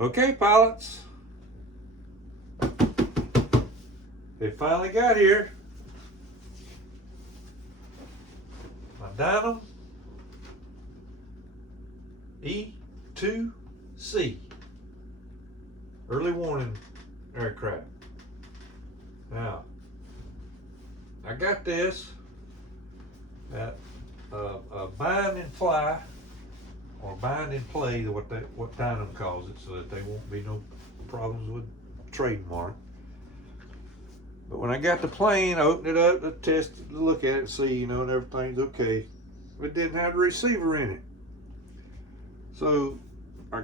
Okay, pilots. They finally got here. My Dynam E-2c. Early warning aircraft. Now, I got this at bind and fly, or bind and play, what Dynam calls it, so that there won't be no problems with trademark. But when I got the plane, I opened it up to test it, to look at it, see, you know, and everything's okay. It didn't have the receiver in it. So I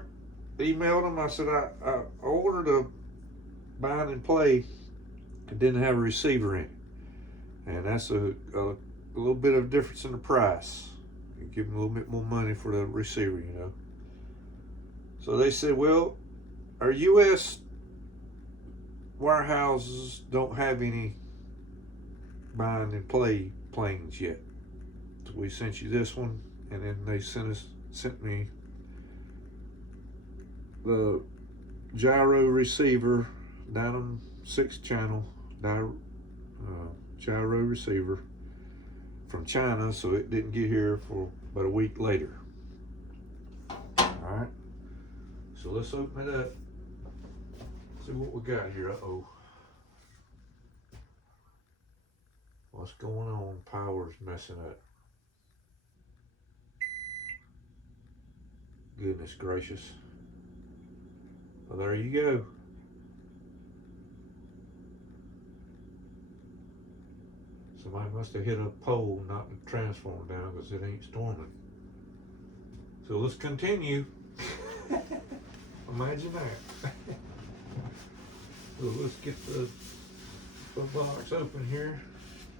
emailed them. I said I ordered a bind and play. It didn't have a receiver in it, and that's a little bit of difference in the price. You give them a little bit more money for the receiver, you know. So they said, well, our U.S. warehouses don't have any bind and play planes yet. So we sent you this one, and then they sent me the gyro receiver, Dynam 6-channel gyro receiver from China, so it didn't get here for about a week later. Alright, so let's open it up, see what we got here. Uh-oh. What's going on? Power's messing up. Goodness gracious. Well, there you go. Somebody must have hit a pole, knocked the transformer down, because it ain't storming. So let's continue. Imagine that. So let's get the box open here.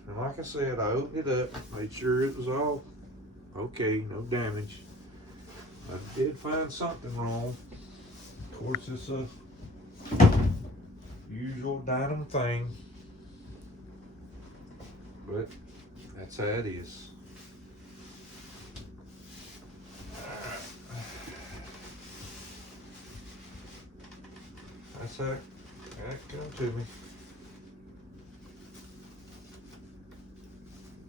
And like I said, I opened it up, made sure it was all okay, no damage. I did find something wrong. Of course, it's a usual Dynam thing, but that's how it is. That's how it come to me.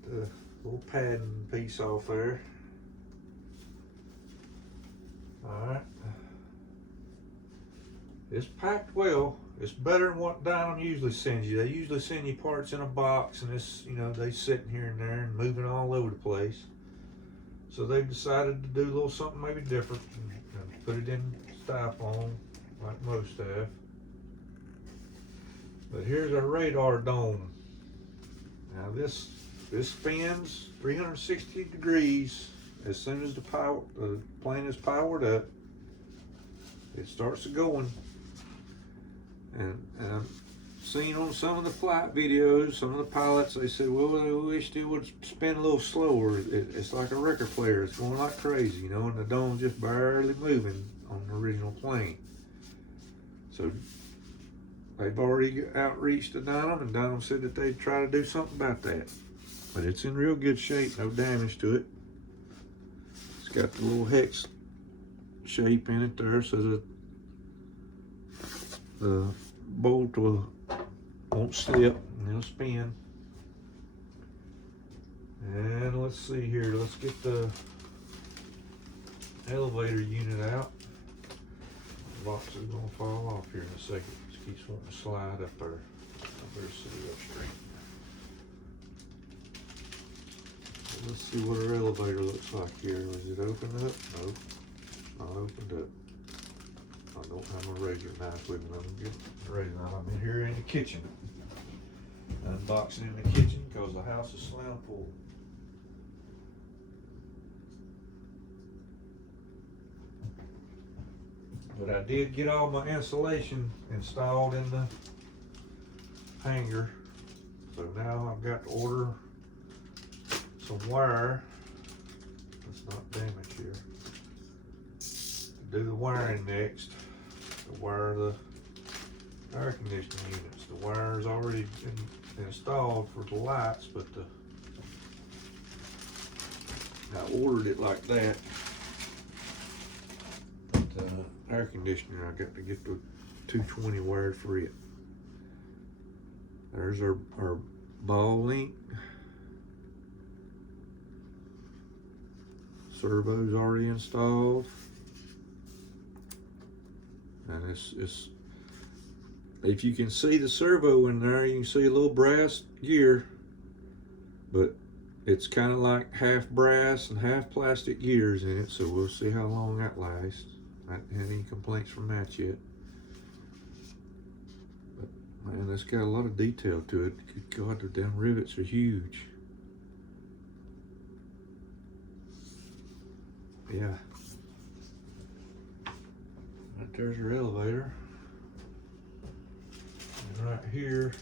The little padding piece off there. Alright. It's packed well. It's better than what Dynam usually sends you. They usually send you parts in a box, and it's, you know, they sitting here and there and moving all over the place. So they've decided to do a little something maybe different and put it in styrofoam like most have. But here's our radar dome. Now this spins 360 degrees as soon as the plane is powered up. It starts going. And I've seen on some of the flight videos, some of the pilots, they said, well, they wish they would spin a little slower. It's like a record player. It's going like crazy, you know, and the dome's just barely moving on the original plane. So they've already outreached to Dynam, and Dynam said that they'd try to do something about that. But it's in real good shape, no damage to it. It's got the little hex shape in it there, so that the bolt won't slip and it'll spin. And let's see here, let's get the elevator unit out. The box is gonna fall off here in a second. It just keeps wanting to slide up there. I better sit it up straight. So let's see what our elevator looks like here. Is it opened up? Nope, not opened up. I don't have my razor knife with me. I'm gonna get the razor knife. I'm in here in the kitchen. Unboxing in the kitchen because the house is slam full. But I did get all my insulation installed in the hanger. So now I've got to order some wire. Let's not damage here. Do the wiring next. To wire the air conditioning units. The wire's already been installed for the lights, but I ordered it like that. But air conditioner. I got to get the 220 wired for it. There's our ball link. Servo's already installed. And it's if you can see the servo in there, you can see a little brass gear, but it's kind of like half brass and half plastic gears in it, so we'll see how long that lasts. I haven't had any complaints from that yet. But man, it's got a lot of detail to it. Good God, the damn rivets are huge. Yeah. Right there's your elevator. And right here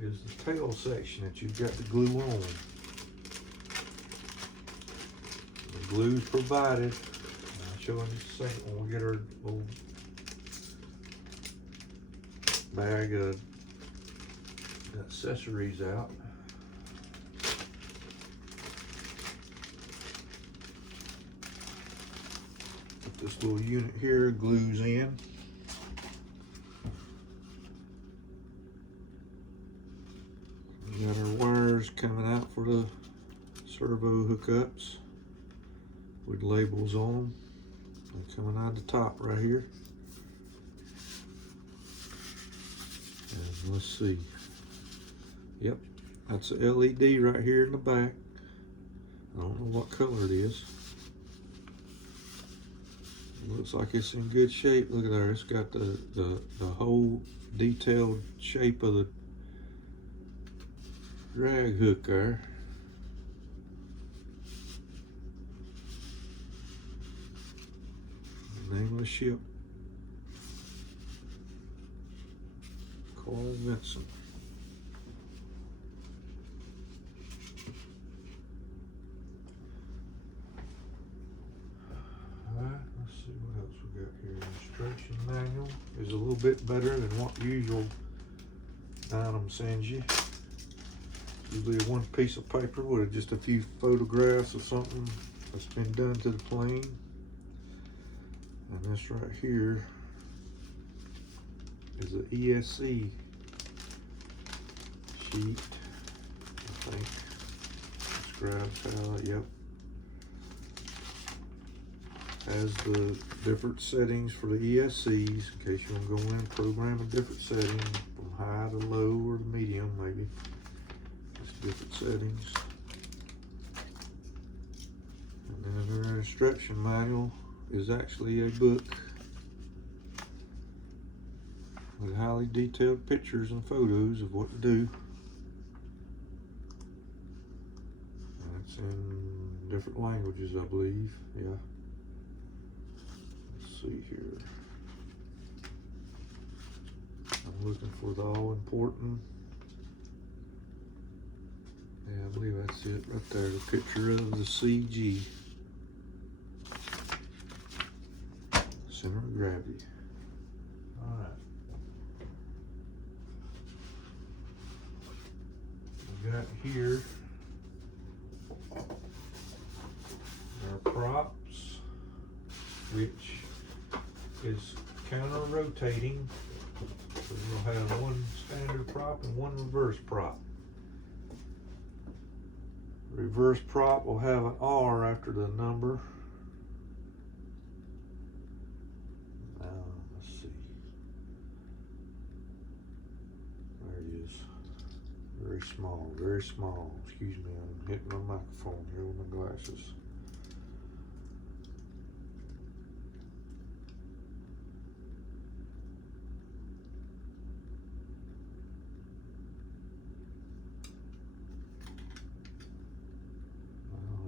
is the tail section that you've got to glue on. The glue's provided. I'll show you in just a second when we get our little bag of accessories out. This little unit here glues in. We got our wires coming out for the servo hookups with labels on them. They're coming out the top right here. And let's see. Yep, that's a LED right here in the back. I don't know what color it is. Looks like it's in good shape. Look at there. It's got the whole detailed shape of the drag hook there. Name of the ship. Carl Vinson. Let's see what else we got here. Instruction manual is a little bit better than what usual Dynam sends you. Usually one piece of paper with just a few photographs of something that's been done to the plane. And this right here is an E-2c sheet, I think. Describes how, yep. Has the different settings for the E-2cs in case you want to go in and program a different setting from high to low or medium, maybe. Just different settings. And then their instruction manual is actually a book with highly detailed pictures and photos of what to do. And it's in different languages, I believe. Yeah. See here. I'm looking for the all-important. Yeah, I believe that's it right there. The picture of the CG. Center of gravity. All right. We got here our props, which is counter rotating. So we'll have one standard prop and one reverse prop. Reverse prop will have an R after the number. Let's see. There it is. Very small, very small. Excuse me, I'm hitting my microphone here with my glasses.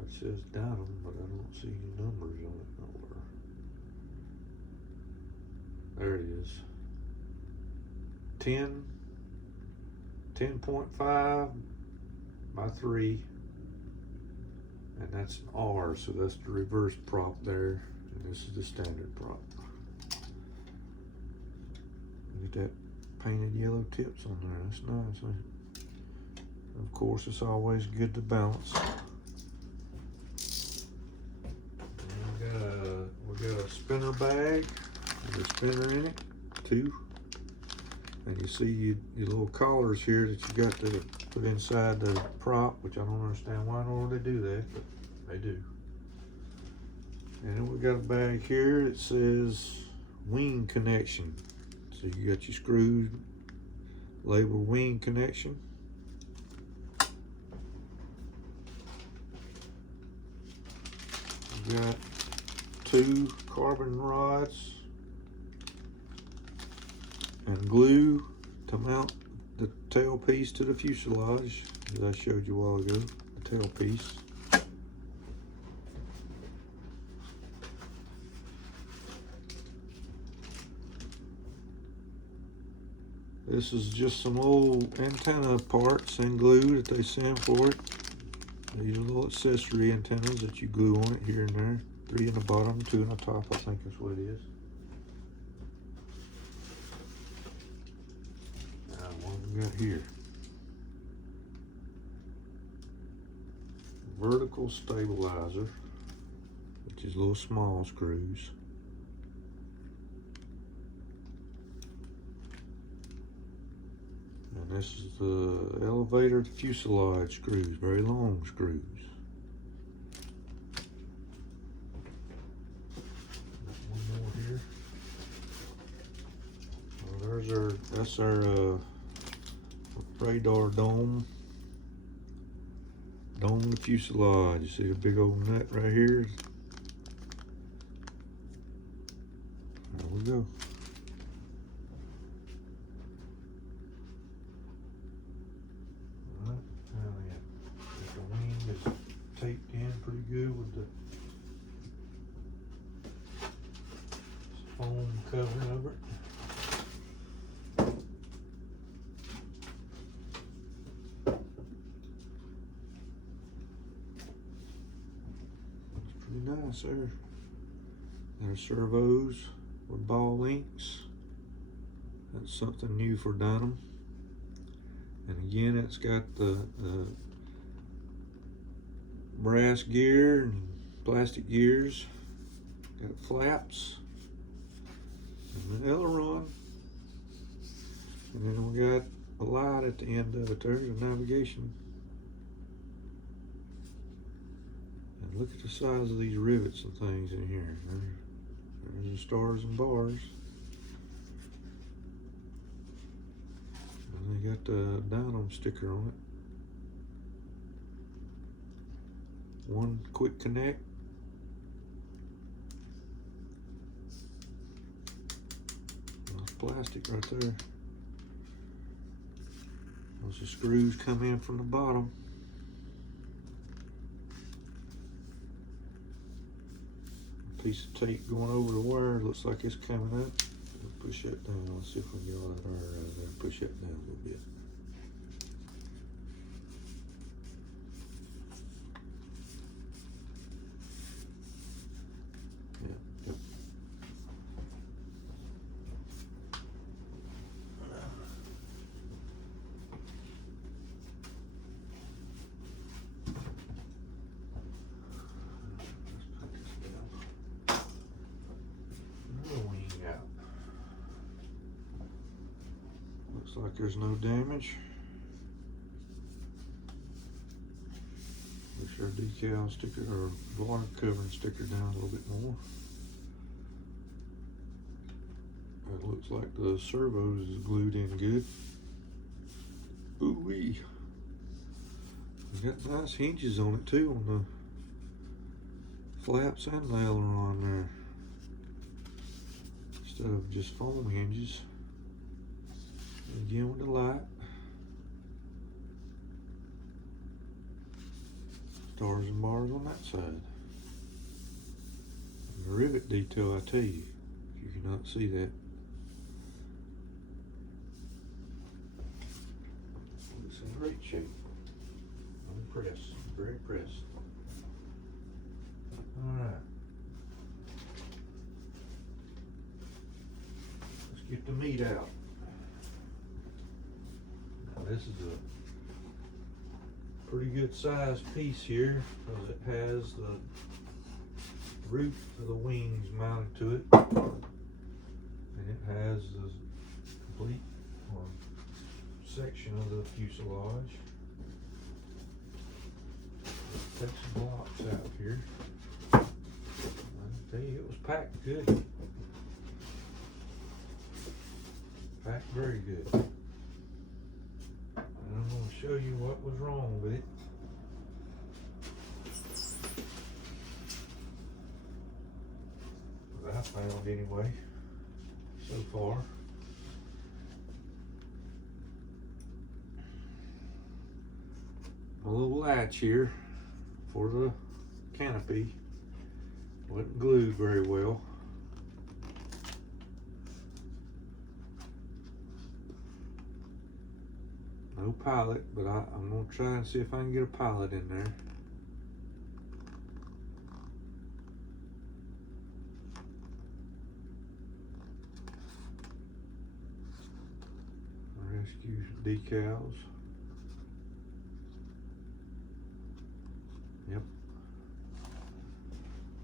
It says Dynam, but I don't see any numbers on it nowhere. There it is. 10.5 by 3, and that's an R, so that's the reverse prop there, and this is the standard prop. Look at that painted yellow tips on there. That's nice. Of course, it's always good to balance. We got a spinner bag. There's a spinner in it, 2. And you see your little collars here that you got to put inside the prop, which I don't understand why in the world they do that, but they do. And then we got a bag here that says wing connection. So you got your screws labeled wing connection. We got 2 carbon rods and glue to mount the tail piece to the fuselage, as I showed you a while ago, the tail piece. This is just some old antenna parts and glue that they send for it. These are little accessory antennas that you glue on it here and there. 3 in the bottom, 2 in the top, I think that's what it is. Now, what we got here? Vertical stabilizer, which is little small screws. And this is the elevator fuselage screws, very long screws. Got one more here. Well, that's our radar dome. Dome the fuselage. You see the big old nut right here? There we go. Taped in pretty good with the foam covering over it. It's pretty nice there. There's servos with ball links. That's something new for Dynam. And again, it's got the brass gear and plastic gears. Got flaps and the aileron, and then we got a light at the end of it. There's a navigation. And look at the size of these rivets and things in here. There's the stars and bars. And they got the Dynam sticker on it. 1 quick connect. That's plastic right there. Those the screws come in from the bottom. A piece of tape going over the wire. Looks like it's coming up. Push that down. Let's see if we can get all that wire out of there. Push that down a little bit. Looks like there's no damage. Push our decal sticker or water covering sticker down a little bit more. It looks like the servos is glued in good. Ooh-wee. We got nice hinges on it too, on the flaps and the aileron there, instead of just foam hinges. Again with the light. Stars and bars on that side. And the rivet detail, I tell you, if you cannot see that. It's in great shape. I'm impressed, very impressed. Alright. Let's get the meat out. This is a pretty good sized piece here because it has the root of the wings mounted to it. and it has the complete or section of the fuselage. Take some blocks out here. I can tell you it was packed good. Packed very good. And I'm going to show you what was wrong with it. What I found anyway, so far. A little latch here for the canopy wasn't glued very well. No pilot, but I'm going to try and see if I can get a pilot in there. Rescue decals. Yep.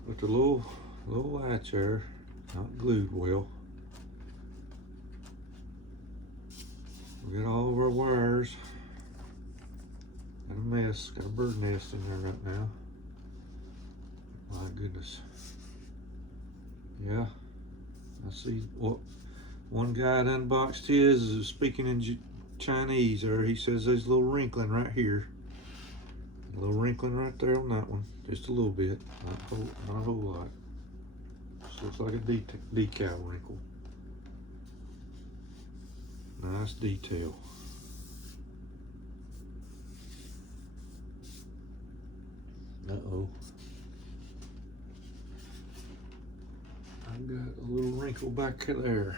With the little latch there, not glued well. We got all of our wires. Got a mess. Got a bird nest in there right now. My goodness. Yeah. I see what one guy that unboxed his is speaking in Chinese, or he says there's a little wrinkling right here. A little wrinkling right there on that one. Just a little bit. Not a whole lot. Just looks like a decal wrinkle. Nice detail. Uh-oh. I got a little wrinkle back there.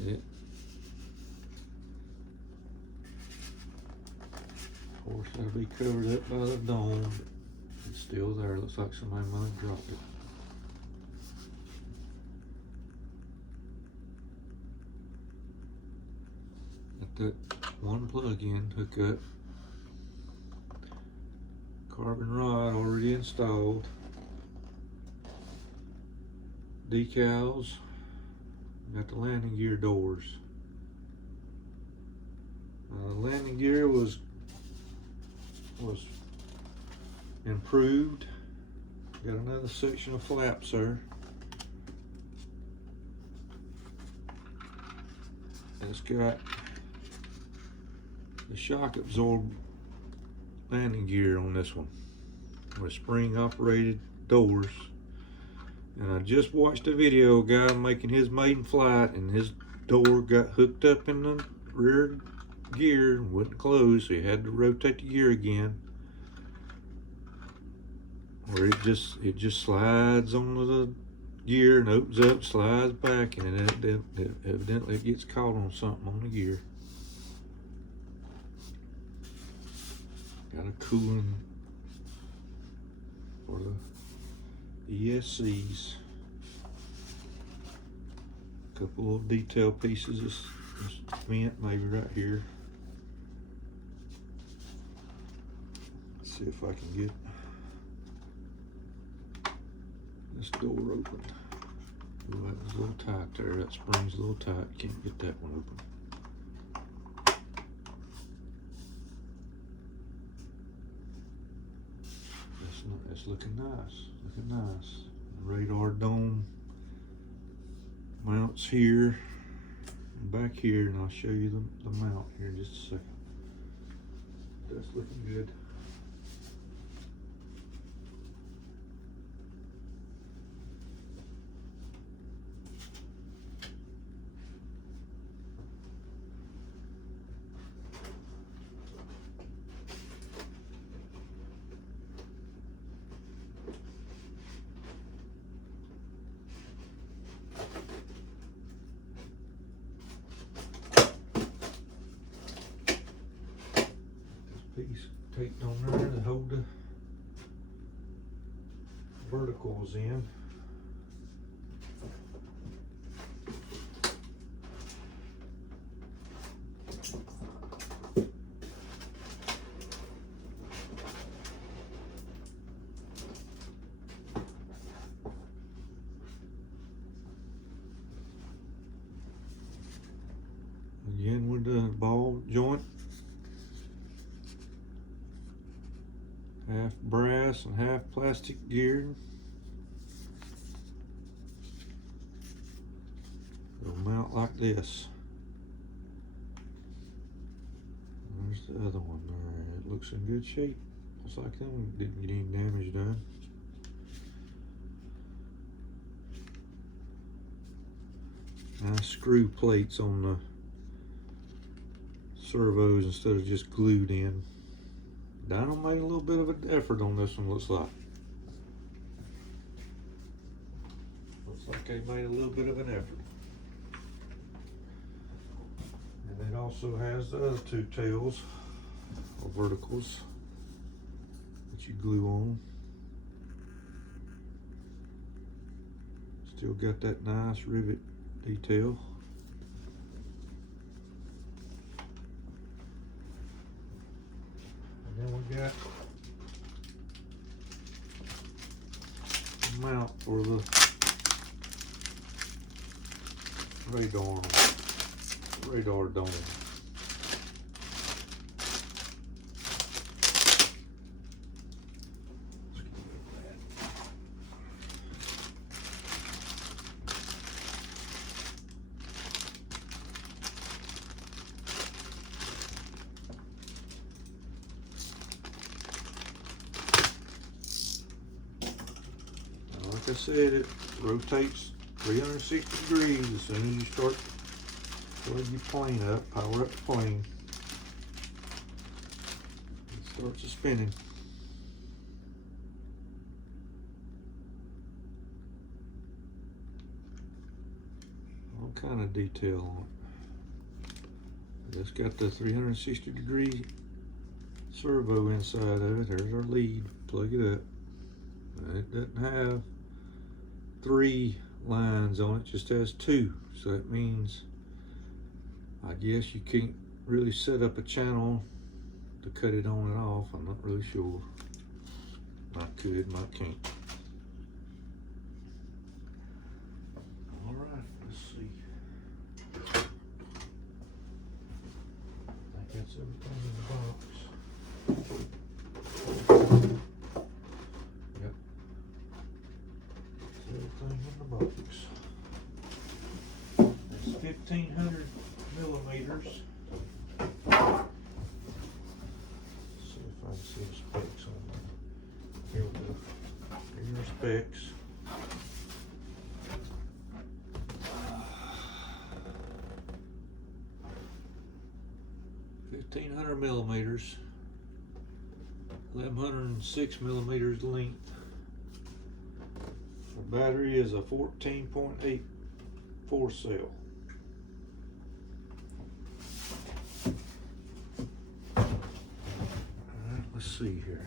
Yeah. Of course, that'll be covered up by the dome. It's still there. Looks like somebody might have dropped it. Got that one plug-in hookup. Carbon rod already installed. Decals. Got the landing gear doors. The landing gear was improved. Got another section of flaps there. It's got the shock absorb landing gear on this one with spring operated doors. And I just watched a video of a guy making his maiden flight, and his door got hooked up in the rear gear and wouldn't close, so he had to rotate the gear again. Where it just slides onto the gear and opens up, slides back, and it evidently it gets caught on something on the gear. Got a cooling for the E-2cs. Couple of detail pieces, this vent maybe right here. Let's see if I can get this door open. Oh, that was a little tight there. That spring's a little tight. Can't get that one open. That's looking nice. Looking nice. The radar dome mounts here and back here, and I'll show you the mount here in just a second. That's looking good. Piece taped on there to hold the verticals in. the ball joint. Half brass and half plastic geared. It'll mount like this. There's the other one there. It looks in good shape. Looks like them didn't get any damage done. Nice screw plates on the servos instead of just glued in. Dynam made a little bit of an effort on this one, looks like. Looks like they made a little bit of an effort. And it also has the other two tails, or verticals, that you glue on. Still got that nice rivet detail. And then we got the mount for the radar dome. Like I said, it rotates 360 degrees as soon as you start pulling your plane up, power up the plane. It starts spinning. All kind of detail on it. It's got the 360 degree servo inside of it. There's our lead. Plug it up. It doesn't have 3 lines on it, just has 2. So that means, I guess you can't really set up a channel to cut it on and off. I'm not really sure. Might could, might can't. All right, let's see. I think that's everything in the box. Yep. That's everything in the box. It's 1,500 millimeters. Let's see if I can see the specs on that. Here we go. Here are specs. $1,500 millimeters, 1,106 millimeters length. The battery is a 14.84 cell. Alright, let's see here.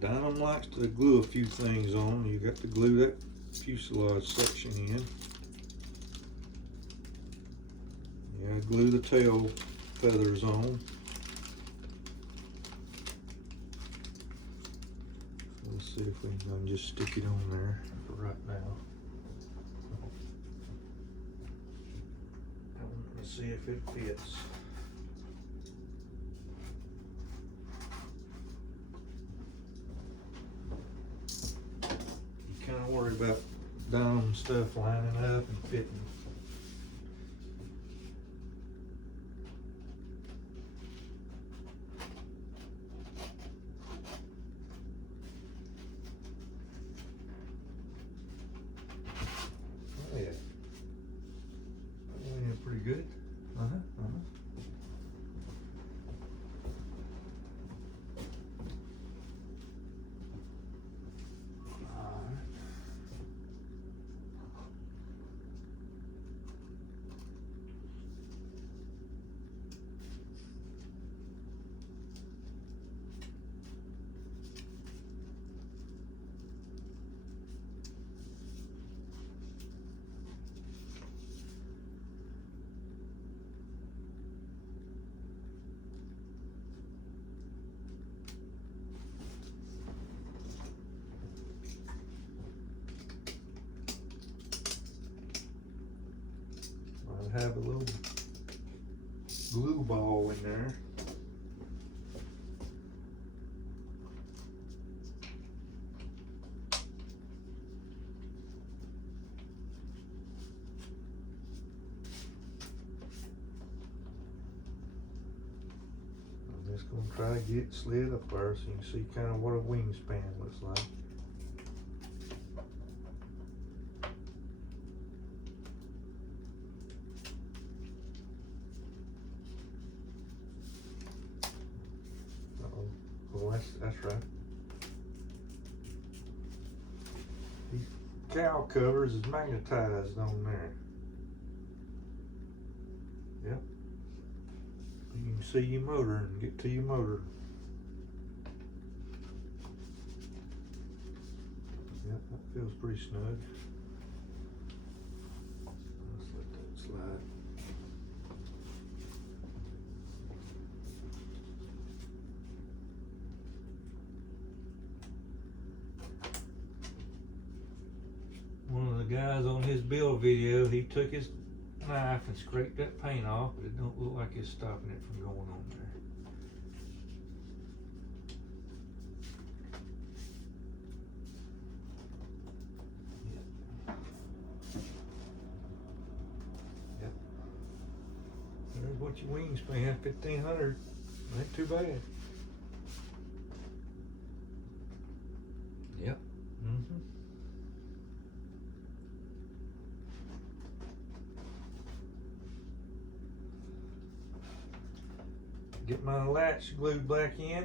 Dynam likes to glue a few things on. You got to glue that fuselage section in. Yeah, glue the tail feathers on. Let's see if we can just stick it on there for right now. Let's see if it fits. Kind of worry about Dynam stuff lining up and fitting. Oh yeah, that went pretty good. have a little glue ball in there. I'm just gonna try to get it slid up there so you can see kind of what a wingspan looks like. Oh, that's right. These cowl covers is magnetized on there. Yep. You can see your motor and get to your motor. Yep, that feels pretty snug. Let's let that slide. One of the guys on his build video, he took his knife and scraped that paint off, but it don't look like it's stopping it from going on there. Yep. There's what your wingspan, 1500. Ain't too bad. Yep. Mm-hmm. Get my latch glued back in.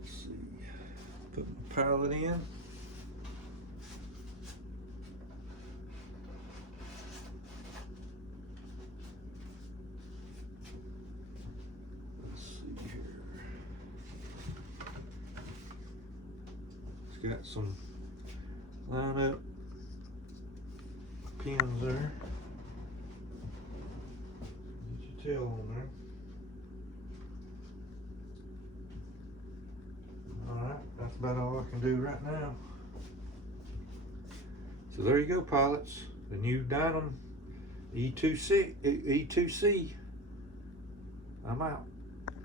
Let's see. Put my pallet in. Let's see here. It's got some line up pins there. Tail on there. Alright, that's about all I can do right now. So there you go, pilots. The new Dynam E-2c. I'm out.